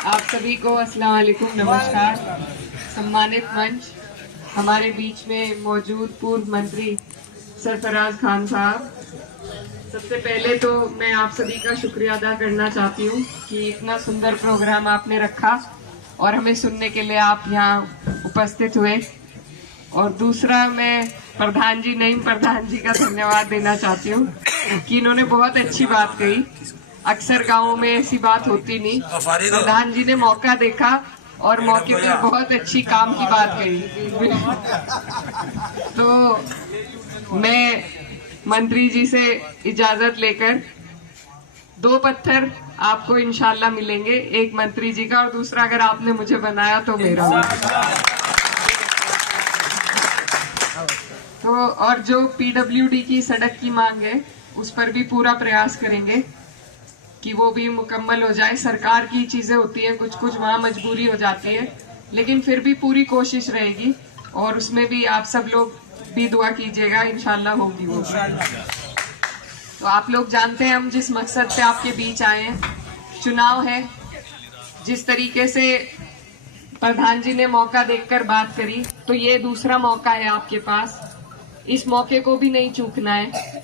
आप सभी को अस्सलाम वालेकुम, नमस्कार। सम्मानित मंच, हमारे बीच में मौजूद पूर्व मंत्री सरफराज खान साहब, सबसे पहले तो मैं आप सभी का शुक्रिया अदा करना चाहती हूँ कि इतना सुंदर प्रोग्राम आपने रखा और हमें सुनने के लिए आप यहाँ उपस्थित हुए। और दूसरा, मैं प्रधान जी, नईम प्रधान जी का धन्यवाद देना चाहती हूँ कि इन्होंने बहुत अच्छी बात कही। अक्सर गाँवों में ऐसी बात होती नहीं। प्रधान जी ने मौका देखा और मौके पर बहुत अच्छी काम की बात कही। तो मैं मंत्री जी से इजाजत लेकर, 2 पत्थर आपको इंशाल्लाह मिलेंगे, एक मंत्री जी का और दूसरा अगर आपने मुझे बनाया तो मेरा। तो और जो पीडब्ल्यूडी की सड़क की मांग है उस पर भी पूरा प्रयास करेंगे कि वो भी मुकम्मल हो जाए। सरकार की चीजें होती हैं, कुछ कुछ वहाँ मजबूरी हो जाती है, लेकिन फिर भी पूरी कोशिश रहेगी और उसमें भी आप सब लोग भी दुआ कीजिएगा, इंशाल्लाह होगी वो। तो आप लोग जानते हैं हम जिस मकसद से आपके बीच आए हैं, चुनाव है। जिस तरीके से प्रधान जी ने मौका देखकर बात करी, तो ये दूसरा मौका है आपके पास। इस मौके को भी नहीं चूकना है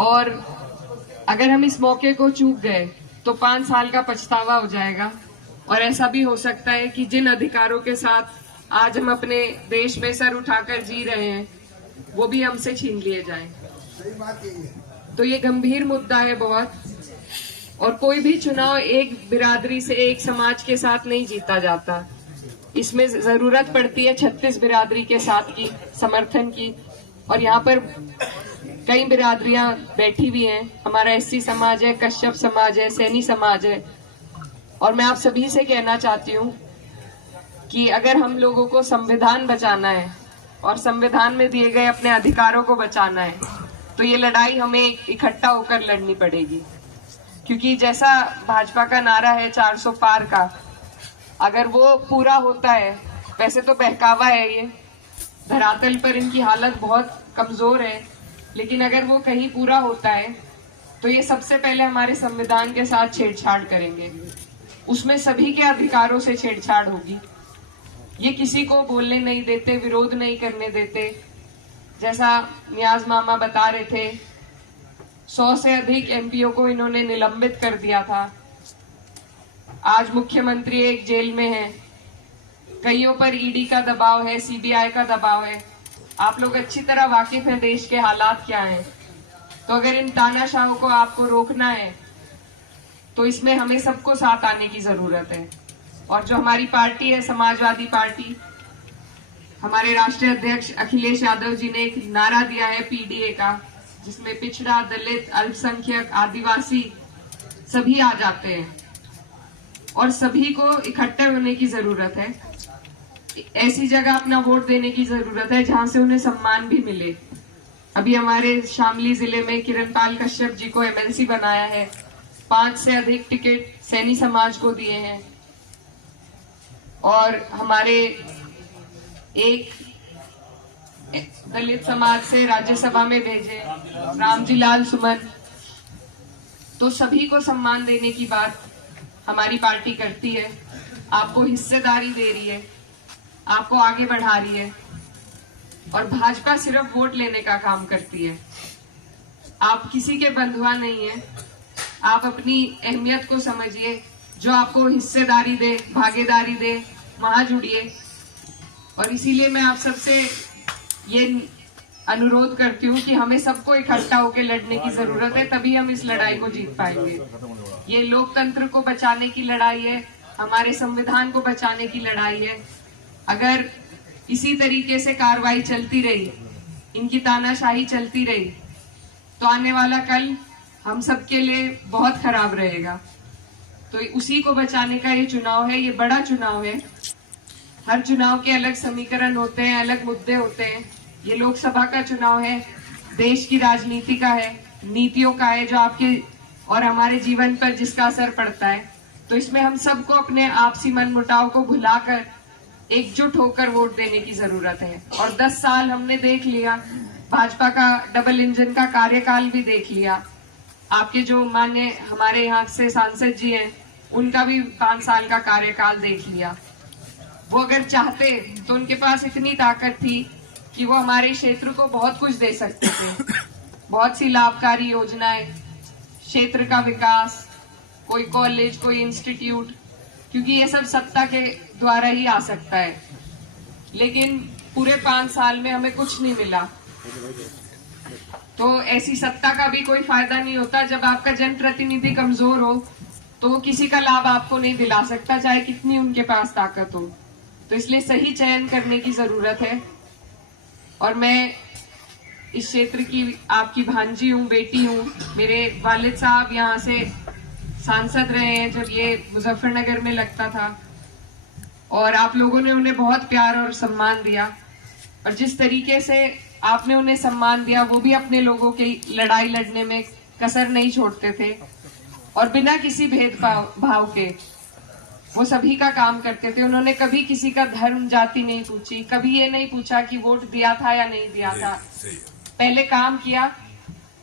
और अगर हम इस मौके को चूक गए तो 5 साल का पछतावा हो जाएगा और ऐसा भी हो सकता है कि जिन अधिकारों के साथ आज हम अपने देश में सर उठाकर जी रहे हैं वो भी हमसे छीन लिए जाएं। तो ये गंभीर मुद्दा है बहुत, और कोई भी चुनाव एक बिरादरी से, एक समाज के साथ नहीं जीता जाता। इसमें जरूरत पड़ती है 36 बिरादरी के साथ की समर्थन की, और यहाँ पर कई बिरादरियां बैठी हुई हैं। हमारा एससी समाज है, कश्यप समाज है, सैनी समाज है। और मैं आप सभी से कहना चाहती हूँ कि अगर हम लोगों को संविधान बचाना है और संविधान में दिए गए अपने अधिकारों को बचाना है, तो ये लड़ाई हमें इकट्ठा होकर लड़नी पड़ेगी। क्योंकि जैसा भाजपा का नारा है 400 पार का, अगर वो पूरा होता है, वैसे तो बहकावा है ये, धरातल पर इनकी हालत बहुत कमजोर है, लेकिन अगर वो कहीं पूरा होता है तो ये सबसे पहले हमारे संविधान के साथ छेड़छाड़ करेंगे। उसमें सभी के अधिकारों से छेड़छाड़ होगी। ये किसी को बोलने नहीं देते, विरोध नहीं करने देते। जैसा नियाज मामा बता रहे थे, 100 से अधिक एमपीओ को इन्होंने निलंबित कर दिया था। आज मुख्यमंत्री एक जेल में है, कईयों पर ईडी का दबाव है, सीबीआई का दबाव है। आप लोग अच्छी तरह वाकिफ हैं देश के हालात क्या हैं। तो अगर इन तानाशाहों को आपको रोकना है तो इसमें हमें सबको साथ आने की जरूरत है। और जो हमारी पार्टी है, समाजवादी पार्टी, हमारे राष्ट्रीय अध्यक्ष अखिलेश यादव जी ने एक नारा दिया है पीडीए का, जिसमें पिछड़ा, दलित, अल्पसंख्यक, आदिवासी सभी आ जाते हैं और सभी को इकट्ठे होने की जरूरत है। ऐसी जगह अपना वोट देने की जरूरत है जहां से उन्हें सम्मान भी मिले। अभी हमारे शामली जिले में किरणपाल कश्यप जी को एमएलसी बनाया है, 5 से अधिक टिकट सैनी समाज को दिए हैं, और हमारे एक दलित समाज से राज्यसभा में भेजे रामजी लाल सुमन। तो सभी को सम्मान देने की बात हमारी पार्टी करती है, आपको हिस्सेदारी दे रही है, आपको आगे बढ़ा रही है। और भाजपा सिर्फ वोट लेने का काम करती है। आप किसी के बंधुआ नहीं है। आप अपनी अहमियत को समझिए, जो आपको हिस्सेदारी दे, भागीदारी दे, वहां जुड़िए। और इसीलिए मैं आप सबसे ये अनुरोध करती हूँ कि हमें सबको इकट्ठा होकर लड़ने की जरूरत है, तभी हम इस लड़ाई को जीत पाएंगे। ये लोकतंत्र को बचाने की लड़ाई है, हमारे संविधान को बचाने की लड़ाई है। अगर इसी तरीके से कार्रवाई चलती रही, इनकी तानाशाही चलती रही, तो आने वाला कल हम सबके लिए बहुत खराब रहेगा। तो उसी को बचाने का ये चुनाव है, ये बड़ा चुनाव है। हर चुनाव के अलग समीकरण होते हैं, अलग मुद्दे होते हैं। ये लोकसभा का चुनाव है, देश की राजनीति का है, नीतियों का है, जो आपके और हमारे जीवन पर जिसका असर पड़ता है। तो इसमें हम सबको अपने आपसी मनमुटाव को भुलाकर एकजुट होकर वोट देने की जरूरत है। और 10 साल हमने देख लिया, भाजपा का डबल इंजन का कार्यकाल भी देख लिया। आपके जो मान्य हमारे यहाँ से सांसद जी हैं, उनका भी 5 साल का कार्यकाल देख लिया। वो अगर चाहते तो उनके पास इतनी ताकत थी कि वो हमारे क्षेत्र को बहुत कुछ दे सकते थे। बहुत सी लाभकारी योजनाएं, क्षेत्र का विकास, कोई कॉलेज, कोई इंस्टीट्यूट, क्योंकि ये सब सत्ता के द्वारा ही आ सकता है। लेकिन पूरे 5 साल में हमें कुछ नहीं मिला। तो ऐसी सत्ता का भी कोई फायदा नहीं होता। जब आपका जनप्रतिनिधि कमजोर हो तो वो किसी का लाभ आपको नहीं दिला सकता, चाहे कितनी उनके पास ताकत हो। तो इसलिए सही चयन करने की जरूरत है। और मैं इस क्षेत्र की आपकी भांजी हूँ, बेटी हूँ। मेरे वालिद साहब यहाँ से सांसद रहे हैं जब ये मुजफ्फरनगर में लगता था, और आप लोगों ने उन्हें बहुत प्यार और सम्मान दिया। और जिस तरीके से आपने उन्हें सम्मान दिया, वो भी अपने लोगों की लड़ाई लड़ने में कसर नहीं छोड़ते थे, और बिना किसी भेदभाव के वो सभी का काम करते थे। उन्होंने कभी किसी का धर्म जाति नहीं पूछी, कभी ये नहीं पूछा कि वोट दिया था या नहीं दिया था। पहले काम किया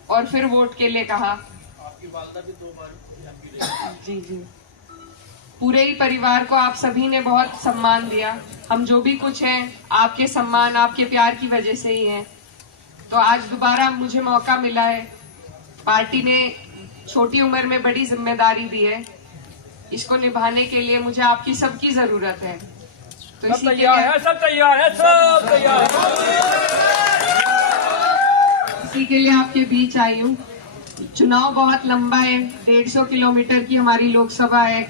और फिर वोट के लिए कहा। जी जी, पूरे ही परिवार को आप सभी ने बहुत सम्मान दिया। हम जो भी कुछ हैं आपके सम्मान, आपके प्यार की वजह से ही है। तो आज दोबारा मुझे मौका मिला है। पार्टी ने छोटी उम्र में बड़ी जिम्मेदारी दी है, इसको निभाने के लिए मुझे आपकी सबकी जरूरत है। तो सब तैयार है, सब तैयार है, सब तैयार है। इसी के लिए आपके बीच आई हूँ। चुनाव बहुत लंबा है, 150 किलोमीटर की हमारी लोकसभा है,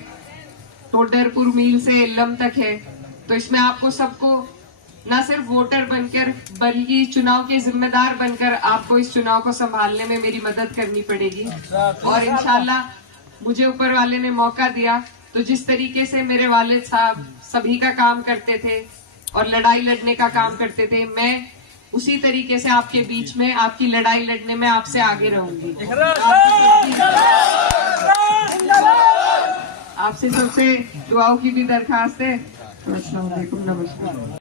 टोडरपुर मील से इल्लम तक है। तो इसमें आपको सबको न सिर्फ वोटर बनकर बल्कि चुनाव के जिम्मेदार बनकर आपको इस चुनाव को संभालने में मेरी मदद करनी पड़ेगी। और इंशाल्लाह मुझे ऊपर वाले ने मौका दिया, तो जिस तरीके से मेरे वालिद साहब सभी का काम करते थे और लड़ाई लड़ने का काम करते थे, मैं उसी तरीके से आपके बीच में आपकी लड़ाई लड़ने में आपसे आगे रहूंगी। आपसे सबसे दुआओं की भी दरखास्त है। अस्सलाम वालेकुम, नमस्कार।